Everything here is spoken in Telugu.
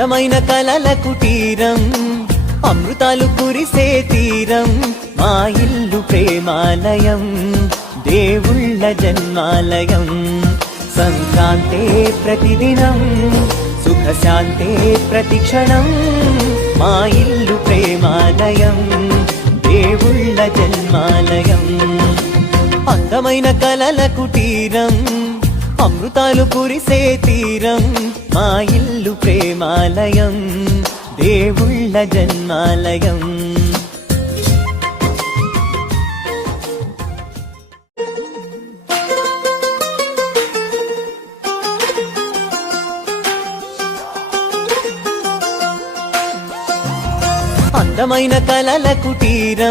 అందమైన కలల కుటీరం, అమృతాలు కురిసే తీరం, మా ఇల్లు ప్రేమాలయం, దేవుళ్ళ జన్మాలయం. సంక్రాంతే ప్రతిదినం, సుఖశాంతే ప్రతిక్షణం, మా ఇల్లు ప్రేమాలయం, దేవుళ్ళ జన్మాలయం. అందమైన కలల కుటీరం, అమృతాలు కురిసే తీరం, మా ఇల్లు ప్రేమాలయం, దేవుళ్ళ జన్మాలయం. అందమైన కలల కుటీరం.